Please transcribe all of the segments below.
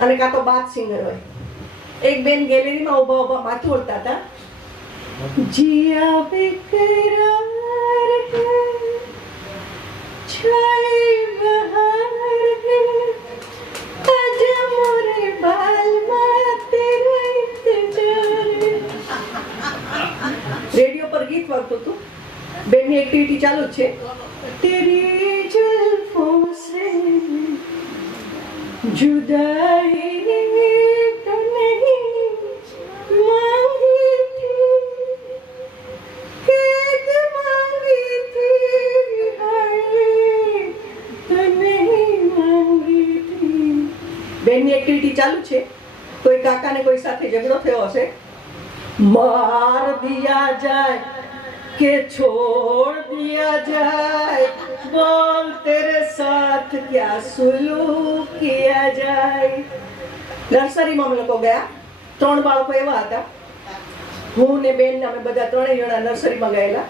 અને કાં તો બાદ સિંગર હોય. એક બેન ગેલેરીમાં ઊભા ઊભા માથું ઓળતા હતા. जिया बेकरार है छाई बहार है आज मोरे बाल में तेरा इंतजार रेडियो पर गीत वागતું હતું. બેનની એક્ટિવિટી ચાલુ જ છે. तेरी जुल्फों से जुदाई तो नहीं मांगी थी कैद मांगी थी हाय तो नहीं मांगी थी. બેનની એક્ટિવિટી ચાલુ છે. કોઈ કાકાને કોઈ સાથે ઝઘડો થયો હશે. मार दिया जाए के छोड़ दिया जाए बोल तेरे साथ क्या सुलूक किया जाए. નર્સરીમાં અમે લોકો ગયા. 3 બાળકો એવા હતા. હું ને બેન અમે બધા 3 જણા નર્સરીમાં ગયેલા.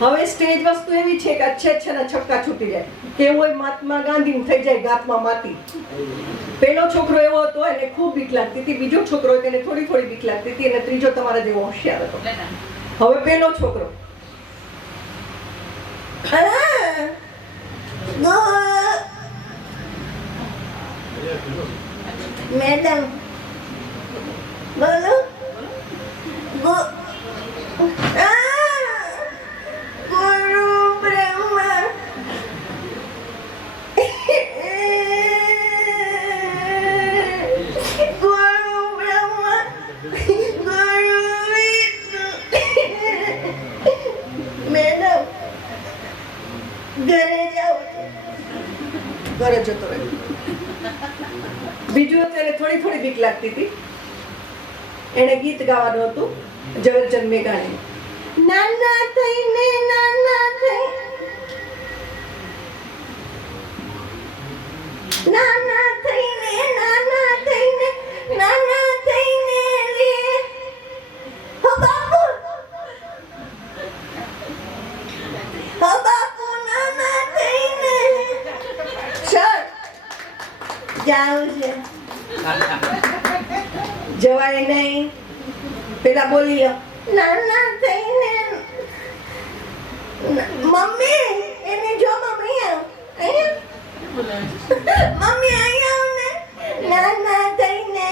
હવે સ્ટેજ વસ્તુ એવી છે કે અચ્છે અચ્છાના છક્કા છૂટી જાય કે હોય મહાત્મા ગાંધી થઈ જાય ગાતમાં માતી. પેલો છોકરો એવો હતો એને ખૂબ બીક લાગતી હતી. બીજો છોકરો હતો એને થોડી થોડી બીક લાગતી હતી અને ત્રીજો તમારા જેવો હોશિયાર હતો. હવે પેલો છોકરો મેડમ બોલો ગુરુ બ્રહ્મા ગુરુ બ્રહ્મા ગુરુ વિષ્ણુ. મેડમ ઘરે જાઉં છું. ઘરે જતો રહ્યો. બીજું અત્યારે થોડી થોડી બીક લાગતી હતી. એને ગીત ગાવાનું હતું ઝવેરચંદ મેઘાણી. નાના થઈને નાના થઈ નાના થઈને નાના થઈને નાના થઈને રે હો બાપુ નાના થઈને સર જાવું છે. જવાય નહીં. પેલા બોલી લો નાના થઈને મમ્મી એને જો મમ્મી અહીંયા મમ્મી અહીંયા ને નાના થઈને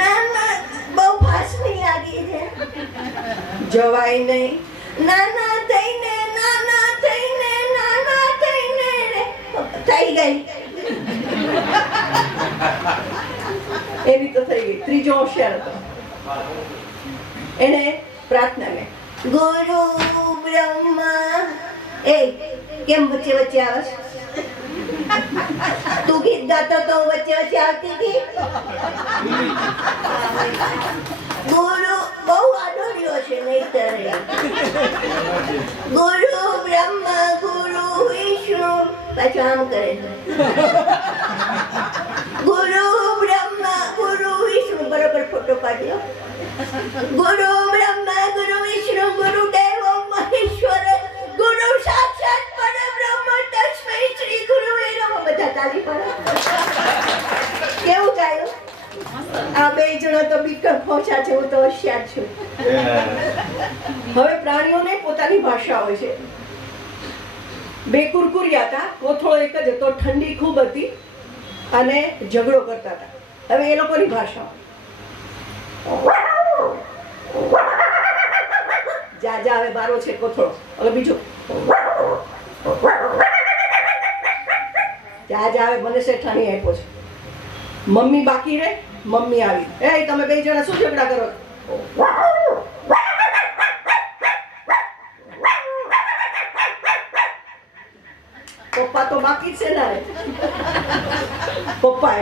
નાના બહુ ફાસ નહીં લાગી છે. જવાય નહીં. નાના થઈને થઈ ગઈ. એવી તો થઈ ગઈ. ત્રીજો હોશિયાર હતો. એને પ્રાર્થના લે ગુરુ બ્રહ્મા. એ કેમ વચ્ચે વચ્ચે આવે છે? તું ગીત ગાતો તો વચ્ચે વચ્ચે આવતી હતી. ગુરુ બહુ આડોડ્યો છે નહીતર. ગુરુ બ્રહ્મા ગુરુ વિષ્ણુ પાછું આમ કરે છે. ગુરુ બ્રહ્મા ગુરુ વિષ્ણુ બરોબર ફોટો પાડ્યો. ગુરુ બ્રહ્મા ગુરુ વિષ્ણુ ગુરુ દેવો મહેશ્વર ગુરુ સાક્ષાત પરબ્રહ્મ તસ્મૈ શ્રી ગુરુવે નમઃ. બધા તાળી પાડો. કેવું ગાયું? આ બે જણા તો બીકર પહોંચ્યા છે. હું તો હોશિયાર છું. હવે પ્રાણીઓને પોતાની ભાષા હોય છે. બે કુરકુરિયા હતા. કોથળો એક જ હતો. ઠંડી ખૂબ હતી અને ઝઘડો કરતા હતા. હવે એ લોકોની ભાષા જાજા હવે બારો છે કોથળો. હવે બીજો જાજા હવે મને શેઠાણી આપ્યો છે. મમ્મી બાકી રે. મમ્મી આવી. એ તમે બે જણા શું ઝઘડા કરો? પપ્પા તો બાકી છે ને. પપ્પા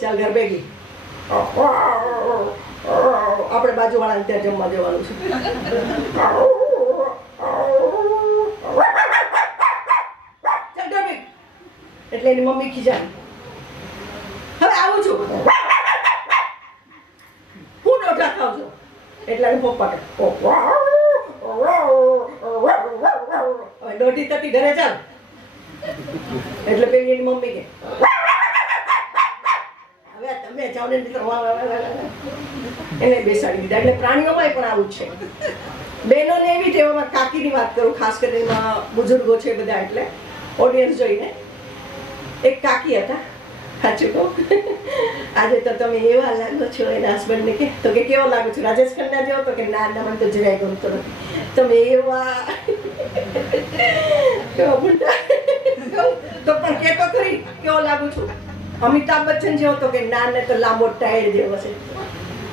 ચાલ ઘર ભેગી આપણે બાજુવાળાને ત્યાં જમવા જવાનું છે. એટલે એની મમ્મી ખીજાણી. હવે આવું છું હું ડોઢા ખાવ છું. એટલે પપ્પા કે હવે દોઢી તતી ઘરે ચાલ. એટલે પેલી એની મમ્મી કે હવે તમે જાઓ ને એને બેસાડી દીધા. એટલે પ્રાણીઓમાં પણ આવું છે. બહેનોને એવી ટેવમાં કાકીની વાત કરું, ખાસ કરીને બુઝુર્ગો છે બધા, એટલે ઓડિયન્સ જોઈને. એક કાકી હતા, સાચું કહું, આજે તો તમે એવા લાગો છો. એના હસબન્ડને કે તો કે કેવો લાગો છો, રાજેશ ખન્ના જેવો? તો કે ના ના, મને તો જરાય ગમતો નથી. તમે એવા તો પણ કે તો ખરી કેવો લાગુ છું? અમિતાભ બચ્ચન જેવો? તો કે ના ને, તો લાંબો ટાયર જેવો છે.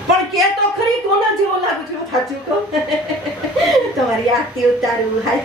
પણ કે તો ખરી કોના જેવો લાગુ છું? સાચું કહું, તમારી આરતી ઉતારું. હાય